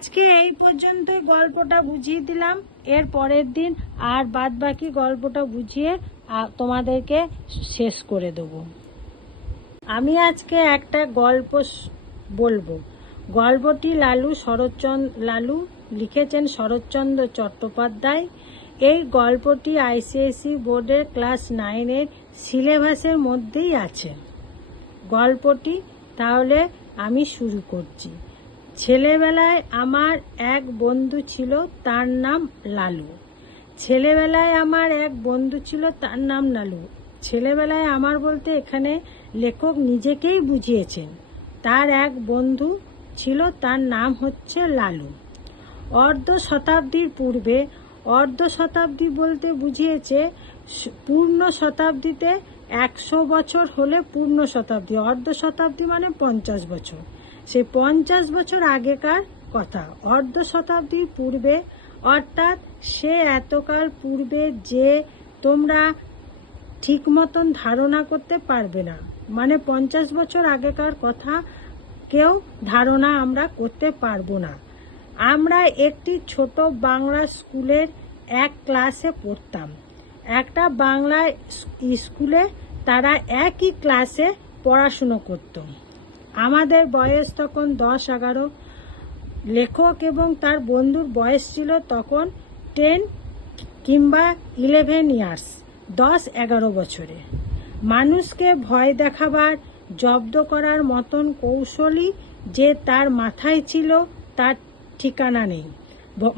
আজকে এই পর্যন্তই গল্পটা বুঝিয়ে দিলাম। এর পরের দিন আর বাদ বাকি গল্পটা বুঝিয়ে তোমাদেরকে শেষ করে দেব। আমি আজকে একটা গল্প বলবো। গল্পটি লালু লিখেছেন শরৎচন্দ্র চট্টোপাধ্যায়। এই গল্পটি আইসিএসসি বোর্ডের ক্লাস 9-এর সিলেবাসের মধ্যেই আছে গল্পটি। তাহলে আমি শুরু করছি। ছেলেবেলায় আমার এক বন্ধু ছিল, তার নাম লালু। ছেলেবেলায় আমার এক বন্ধু ছিল, তার নাম লালু। ছেলেবেলায় আমার বলতে এখানে লেখক নিজেকেই বুঝিয়েছেন। তার এক বন্ধু ছিল, তার নাম হচ্ছে লালু। অর্ধ শতাব্দীর পূর্বে, অর্ধ শতাব্দী বলতে বুঝিয়েছে পূর্ণ শতাব্দীতে 100 বছর হলে পূর্ণ শতাব্দী, অর্ধ শতাব্দী মানে 50 বছর। সেই 50 বছর আগেকার কথা, অর্ধ শতাব্দীর পূর্বে, অর্থাৎ সে এতকাল পূর্বে যে তোমরা ঠিক মতন ধারণা করতে পারবে না, মানে 50 বছর আগেকার কথা কেউ ধারণা আমরা করতে পারবো না। আমরা একটি ছোট বাংলা স্কুলের এক ক্লাসে পড়তাম। একটা বাংলা স্কুলে তারা একই ক্লাসে পড়াশুনো করত। আমাদের বয়স তখন 10-11। লেখক এবং তার বন্ধুর বয়স ছিল তখন 10 কিংবা 11 ইয়ার্স, 10-11 বছরে। মানুষকে ভয় দেখাবার, জব্দ করার মতন কৌশলই যে তার মাথায় ছিল তার ঠিকানা নেই।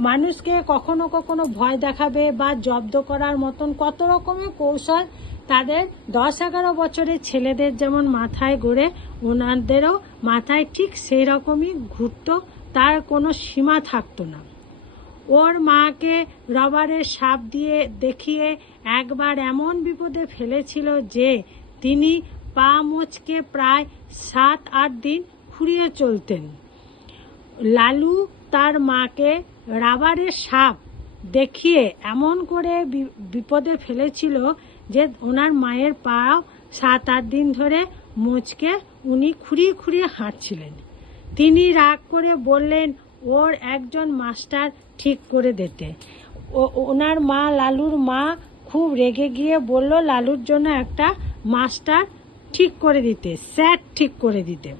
মানুষকে কখনো কখনো ভয় দেখাবে বা জব্দ করার মতন কত রকমের কৌশল তাদের 10-11 বছরের ছেলেদের যেমন মাথায় ঘুরে, ওনাদেরও মাথায় ঠিক সেই রকমই ঘুরত, তার কোনো সীমা থাকতো না। ওর মাকে রবারের সাপ দিয়ে দেখিয়ে একবার এমন বিপদে ফেলেছিল যে তিনি পা মোচকে প্রায় 7-8 দিন খুঁড়িয়ে চলতেন। লালু তার মাকে রাবারের সাপ দেখিয়ে এমন করে বিপদে ফেলেছিল যে ওনার মায়ের পা 7-8 দিন ধরে মোচকে উনি খুঁড়িয়ে খুঁড়িয়ে হাঁটছিলেন। তিনি রাগ করে বললেন ওর একজন মাস্টার ঠিক করে দিতে। ওনার মা, লালুর মা খুব রেগে গিয়ে বলল লালুর জন্য একটা মাস্টার ঠিক করে দিতে, স্যার ঠিক করে দিতে।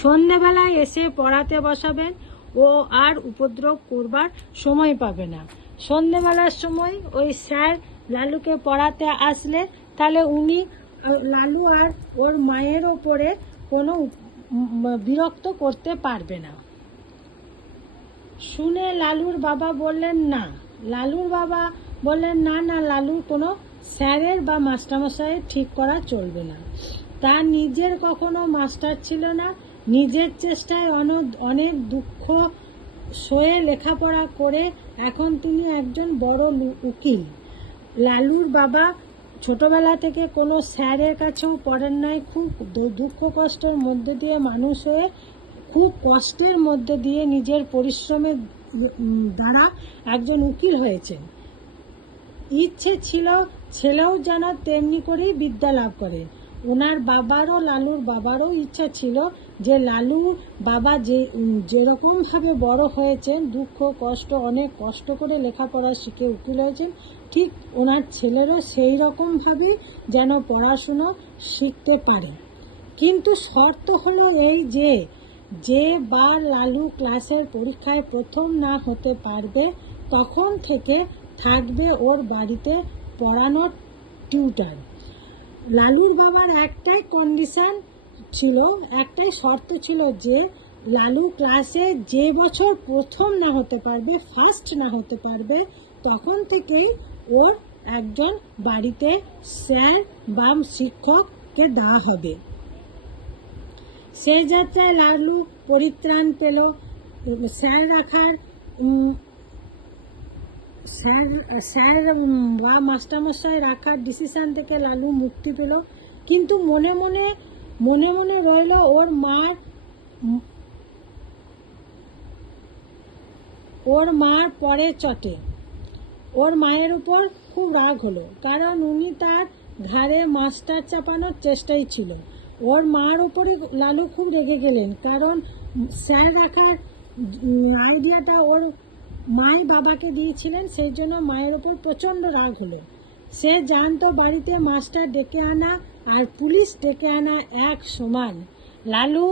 সন্ধেবেলায় এসে পড়াতে বসাবেন, ও আর উপদ্রব করবার সময় পাবে না। সন্ধেবেলার সময় ওই স্যার লালুকে পড়াতে আসলে তাহলে উনি লালু আর ওর মায়ের ওপরে কোনো বিরক্ত করতে পারবে না। শুনে লালুর বাবা বললেন না, লালুর বাবা বললেন না না, লালুর কোনো স্যারের বা মাস্টারমশাইয়ের ঠিক করা চলবে না। তার নিজের কখনো মাস্টার ছিল না। নিজের চেষ্টায় অনেক দুঃখ সয়ে লেখাপড়া করে এখন তিনি একজন বড় উকিল। লালুর বাবা ছোটবেলা থেকে কোনো স্যারের কাছেও পড়েন নাই। খুব দুঃখ কষ্টের মধ্যে দিয়ে মানুষ হয়ে, খুব কষ্টের মধ্যে দিয়ে নিজের পরিশ্রমের দ্বারা একজন উকিল হয়েছেন। ইচ্ছে ছিল ছেলেও যেন তেমনি করেই বিদ্যা লাভ করে। ওনার বাবারও, লালুর বাবারও ইচ্ছা ছিল যে লালুর বাবা যেরকমভাবে বড় হয়েছেন, দুঃখ কষ্ট, অনেক কষ্ট করে লেখাপড়া শিখে উকিল হয়েছেন, ঠিক ওনার ছেলেরও সেই রকমভাবেই যেন পড়াশুনো শিখতে পারে। কিন্তু শর্ত হলো এই যে বার লালু ক্লাসের পরীক্ষায় প্রথম না হতে পারবে, তখন থেকে থাকবে ওর বাড়িতে পড়ানোর টিউটার। লালুর বাবার একটাই কন্ডিশন ছিল, একটাই শর্ত ছিল যে লালু ক্লাসে যে বছর প্রথম না হতে পারবে, ফার্স্ট না হতে পারবে, তখন থেকেই ওর একজন বাড়িতে স্যার বা শিক্ষককে দেওয়া হবে। সেই যাত্রায় লালু পরিত্রাণ পেল। স্যার বা মাস্টারমশাই রাখার ডিসিশন থেকে লালু মুক্তি পেল। কিন্তু মনে মনে রইল ওর মার পরে চটে। ওর মায়ের উপর খুব রাগ হলো, কারণ উনি তার ঘাড়ে মাস্টার চাপানোর চেষ্টাই ছিল। ওর মার উপরে লালু খুব রেগে গেলেন, কারণ স্যার রাখার আইডিয়াটা ওর মাই বাবাকে দিয়েছিলেন, সেই জন্য মায়ের ওপর প্রচণ্ড রাগ হলো। সে জানতো বাড়িতে মাস্টার ডেকে আনা আর পুলিশ ডেকে আনা এক সমান। লালু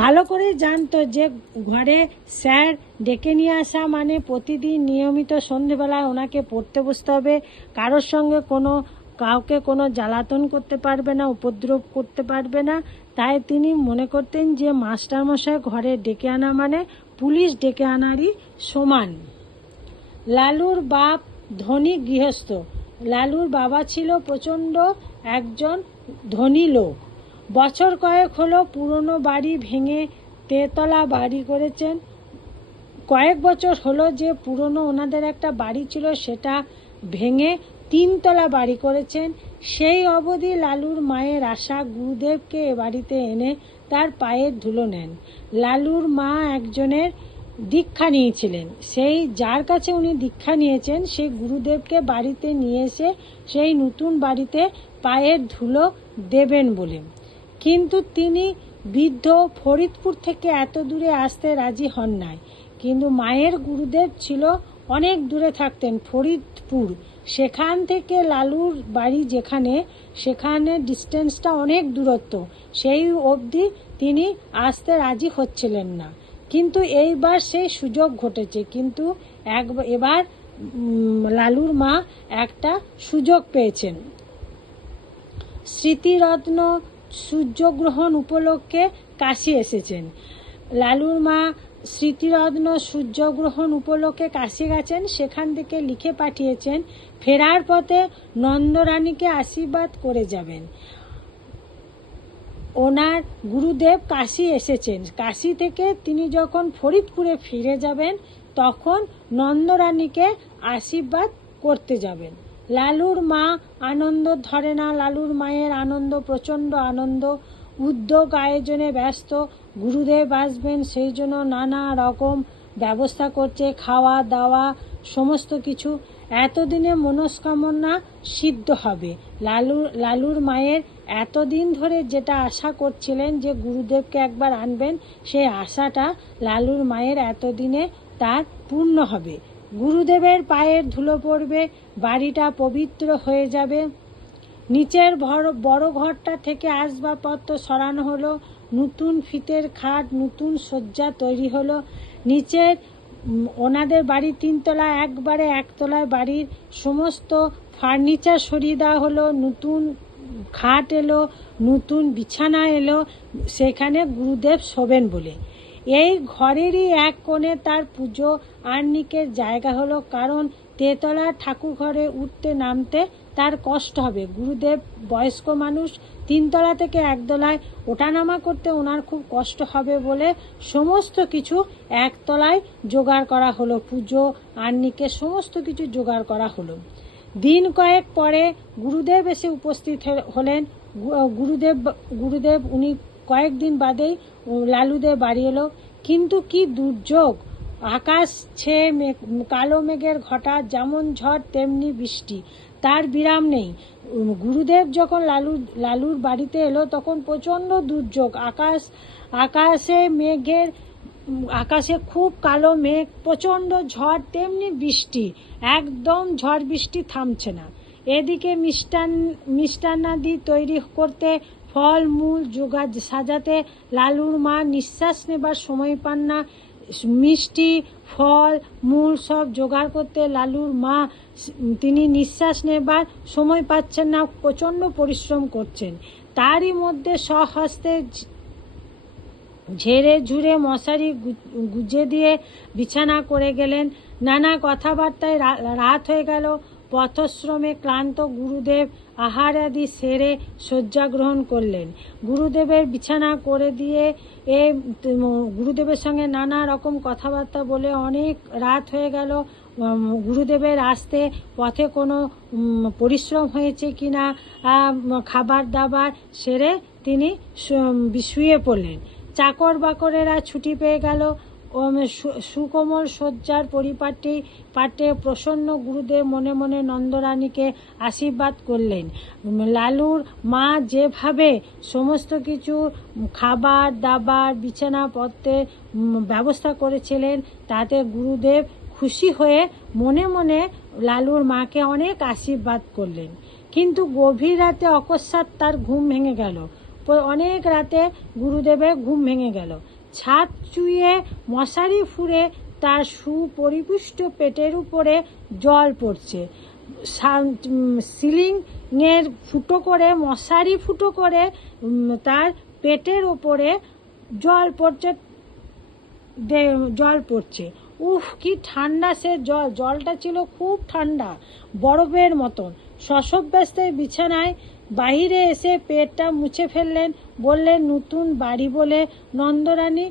ভালো করেই জানতো যে ঘরে স্যার ডেকে নিয়ে আসা মানে প্রতিদিন নিয়মিত সন্ধেবেলায় ওনাকে পড়তে বসতে হবে, কারোর সঙ্গে কাউকে কোনো জ্বালাতন করতে পারবে না, উপদ্রব করতে পারবে না। তাই তিনি মনে করতেন যে মাস্টারমশাই ঘরে ডেকে আনা মানে পুলিশ ডেকে আনারই সমান। লালুর বাপ ধনী গৃহস্থ। লালুর বাবা ছিল প্রচণ্ড একজন ধনী লোক। বছর কয়েক হলো পুরনো বাড়ি ভেঙে তেতলা বাড়ি করেছেন। কয়েক বছর হলো যে পুরনো ওনাদের একটা বাড়ি ছিল সেটা ভেঙে 3তলা বাড়ি করেছেন। সেই অবধি লালুর মায়ের আশা গুরুদেবকে এ বাড়িতে এনে তার পায়ের ধুলো নেন। লালুর মা একজনের দীক্ষা নিয়েছিলেন, সেই যার কাছে উনি দীক্ষা নিয়েছেন সেই গুরুদেবকে বাড়িতে নিয়ে এসে সেই নতুন বাড়িতে পায়ের ধুলো দেবেন বলে। কিন্তু তিনি বৃদ্ধ ফরিদপুর থেকে এত দূরে আসতে রাজি হন নাই। কিন্তু মায়ের গুরুদেব ছিল অনেক দূরে থাকতেন, ফরিদপুর। সেখান থেকে লালুর বাড়ি সেখানে ডিস্টেন্সটা অনেক দূরত্ব, সেই অবধি তিনি আসতে রাজি হচ্ছিলেন না। কিন্তু এইবার সেই সুযোগ ঘটেছে। কিন্তু এবার লালুর মা একটা সুযোগ পেয়েছেন। স্মৃতিরত্ন সূর্যগ্রহণ উপলক্ষে কাশী এসেছেন। লালুর মা স্মৃতিরত্ন সূর্যগ্রহণ উপলক্ষে কাশী গেছেন, সেখান থেকে লিখে পাঠিয়েছেন ফেরার পথে নন্দরানীকে আশীর্বাদ করে যাবেন। ওনার গুরুদেব কাশী এসেছেন, কাশী থেকে তিনি যখন ফরিদপুরে ফিরে যাবেন তখন নন্দরানীকে আশীর্বাদ করতে যাবেন। লালুর মা আনন্দ ধরে না। লালুর মায়ের আনন্দ, প্রচণ্ড আনন্দ, উদ্যোগ আয়োজনে ব্যস্ত। গুরুদেব আসবেন সেই জন্য নানা রকম ব্যবস্থা করছে, খাওয়া দাওয়া সমস্ত কিছু। এতদিনে মনস্কামনা সিদ্ধ হবে। লালুর মায়ের এতদিন ধরে যেটা আশা করছিলেন যে গুরুদেবকে একবার আনবেন, সেই আশাটা লালুর মায়ের এতদিনে তার পূর্ণ হবে। গুরুদেবের পায়ের ধুলো পড়বে, বাড়িটা পবিত্র হয়ে যাবে। নিচের বড় ঘরটা থেকে আসবাবপত্র সরানো হলো, নতুন ফিতের খাট, নতুন শয্যা তৈরি হলো। নিচের ওনাদের বাড়ি 3তলা, একবারে একতলায় বাড়ির সমস্ত ফার্নিচার সরিয়ে দেওয়া হলো, নতুন খাট এলো, নতুন বিছানা এলো, সেখানে গুরুদেব শোবেন বলে। এই ঘরেরই এক কোণে তার পুজো আহ্নিকের জায়গা হলো, কারণ তেতলা ঠাকুর ঘরে উঠতে নামতে তার কষ্ট হবে। গুরুদেব বয়স্ক মানুষ, 3তলা থেকে একতলায় ওঠানামা করতে ওনার খুব কষ্ট হবে বলে সমস্ত কিছু একতলায় জোগাড় করা হলো, পুজো আহ্নিকের সমস্ত কিছু জোগাড় করা হলো। দিন কয়েক পরে গুরুদেব এসে উপস্থিত হলেন। গুরুদেব উনি কয়েকদিন বাদেই লালুদের বাড়ি এলো। কিন্তু কি দুর্যোগ! আকাশ ছেয়ে কালো মেঘের ঘটা, যেমন ঝড় তেমনি বৃষ্টি, তার বিরাম নেই। গুরুদেব যখন লালুর বাড়িতে এলো তখন প্রচণ্ড দুর্যোগ। আকাশে খুব কালো মেঘ, প্রচণ্ড ঝড় তেমনি বৃষ্টি, একদম ঝড় বৃষ্টি থামছে না। এদিকে মিষ্টান্নাদি তৈরি করতে, ফল মূল সাজাতে লালুর মা নিঃশ্বাস নেবার সময় পান না। মিষ্টি ফল মূল সব জোগাড় করতে লালুর মা তিনি নিঃশ্বাস নেবার সময় পাচ্ছেন না, প্রচণ্ড পরিশ্রম করছেন। তারই মধ্যে স্বহস্তে ঝেড়ে ঝুড়ে মশারি গুজে দিয়ে বিছানা করে গেলেন। নানা কথাবার্তায় রাত হয়ে গেল। পথশ্রমে ক্লান্ত গুরুদেব আহার আদি সেরে শয্যা গ্রহণ করলেন। গুরুদেবের বিছানা করে দিয়ে গুরুদেবের সঙ্গে নানা রকম কথাবার্তা বলে অনেক রাত হয়ে গেল। গুরুদেবের আসতে পথে কোনো পরিশ্রম হয়েছে কিনা খাবার দাবার সেরে তিনি শুয়ে পড়লেন। চাকর বাকরেরা ছুটি পেয়ে গেল। সুকোমল শয্যার পরিপাটি পাটে প্রসন্ন গুরুদেব মনে মনে নন্দরানীকে আশীর্বাদ করলেন। লালুর মা যেভাবে সমস্ত কিছু খাবার দাবার বিছানাপত্রের ব্যবস্থা করেছিলেন, তাতে গুরুদেব খুশি হয়ে মনে মনে লালুর মাকে অনেক আশীর্বাদ করলেন। কিন্তু গভীর রাতে অকস্মাৎ তার ঘুম ভেঙে গেল। অনেক রাতে গুরুদেবের ঘুম ভেঙে গেল। ছাদ চুইয়ে মশারি ফুঁড়ে তার সুপরিপুষ্ট পেটের উপরে জল পড়ছে। সিলিংয়ের ফুটো করে, মশারি ফুটো করে তার পেটের ওপরে জল পড়ছে। উফ, কি ঠান্ডা সে জল! জলটা ছিল খুব ঠান্ডা, বরফের মতন। শশব্যস্তে বিছানায় বাহিরে এসে পেটটা মুছে ফেললেন। বললেন, নতুন বাড়ি বলে নন্দরানী।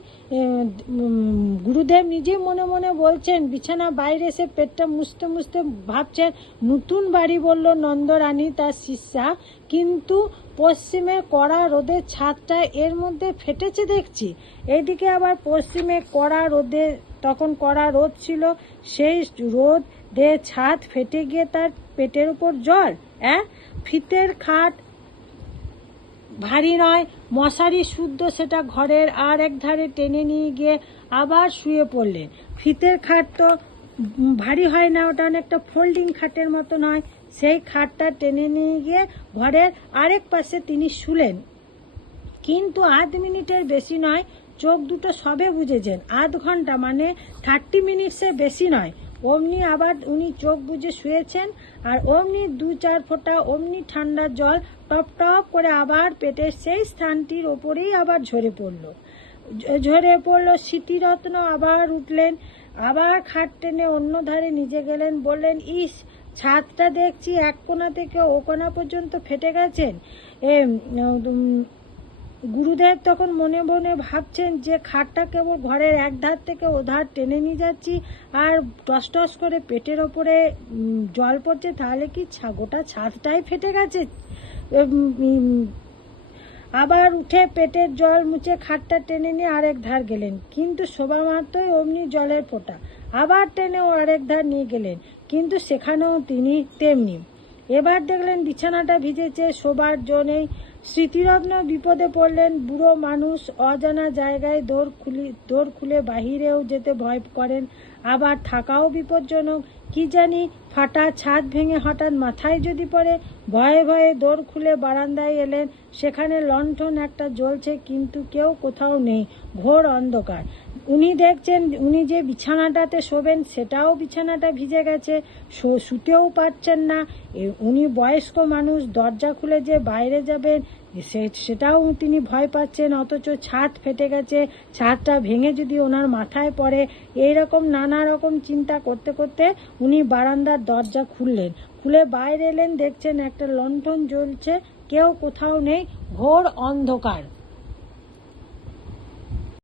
গুরুদেব নিজে মনে মনে বলছেন, বিছানা বাইরে এসে পেটটা মুছতে মুছতে ভাবছেন, নতুন বাড়ি বলল নন্দরানী তার শিষ্যা, কিন্তু পশ্চিমে কড়া রোদের ছাদটা এর মধ্যে ফেটেছে দেখছি। এইদিকে আবার পশ্চিমে কড়া রোদে, তখন কড়া রোদ ছিল, সেই রোদ দিয়ে ছাদ ফেটে গিয়ে তার পেটের উপর জল। ফিতের খাট ভারী নয়, মশারি শুদ্ধ, সেটা ঘরের আর এক ধারে টেনে নিয়ে গিয়ে আবার শুয়ে পড়লেন। ফিতের খাট তো ভারী হয় না, ওটা অনেকটা ফোল্ডিং খাটের মতো নয়। সেই খাটটা টেনে নিয়ে গিয়ে ঘরের আরেক পাশে তিনি শুলেন। কিন্তু আধ মিনিটের বেশি নয়, চোখ দুটো সবে বুঝেছেন। আধ ঘন্টা মানে 30 মিনিটসের বেশি নয়। অমনি আবার উনি চোখ বুজে শুয়েছেন, আর অমনি 2-4 ফোঁটা অমনি ঠান্ডা জল টপ টপ করে আবার পেটের সেই স্থানটির ওপরেই আবার ঝরে পড়ল। স্মৃতিরত্ন আবার উঠলেন, আবার খাট টেনে অন্য ধারে নিজে গেলেন। বললেন, ইস, ছাদটা দেখছি এক কোণা থেকে ও কোণা পর্যন্ত ফেটে গেছেন। গুরুদেব তখন মনে মনে ভাবছেন যে খাটটা কেবল ঘরের এক ধার থেকে ও ধার টেনে নিয়ে যাচ্ছি, আর টস টস করে পেটের ওপরে জল পড়ছে, তাহলে কি গোটা ছাদটাই ফেটে গেছে? আবার উঠে পেটের জল মুছে খাটটা টেনে নিয়ে আরেক ধার গেলেন, কিন্তু শোভা মাত্রই অমনি জলের ফোঁটা। আবার টেনে ও আরেক ধার নিয়ে গেলেন, কিন্তু সেখানেও তিনি তেমনি। এবার দেখলেন বিছানাটা ভিজেছে, শোবার জো নেই। স্মৃতিরত্ন বিপদে পড়লেন। বুড়ো মানুষ, অজানা জায়গায় দোর খুলে বাহিরেও যেতে ভয় করেন, আবার থাকাও বিপজ্জনক। কি জানি, ফাটা ছাদ ভেঙে হঠাৎ মাথায় যদি পড়ে। ভয়ে ভয়ে দোর খুলে বারান্দায় এলেন। সেখানে লণ্ঠন একটা জ্বলছে, কিন্তু কেউ কোথাও নেই, ঘোর অন্ধকার। উনি দেখছেন, উনি যে বিছানাটাতে শোবেন সেটাও বিছানাটা ভিজে গেছে, শুতেও পারছেন না। উনি বয়স্ক মানুষ, দরজা খুলে যে বাইরে যাবেন সেটাও তিনি ভয় পাচ্ছেন, অথচ ছাদ ফেটে গেছে, ছাদটা ভেঙে যদি ওনার মাথায় পড়ে। এইরকম নানা রকম চিন্তা করতে করতে উনি বারান্দার দরজা খুললেন। খুলে বাইরে এলেন, দেখছেন একটা লণ্ঠন জ্বলছে, কেউ কোথাও নেই, ঘোর অন্ধকার।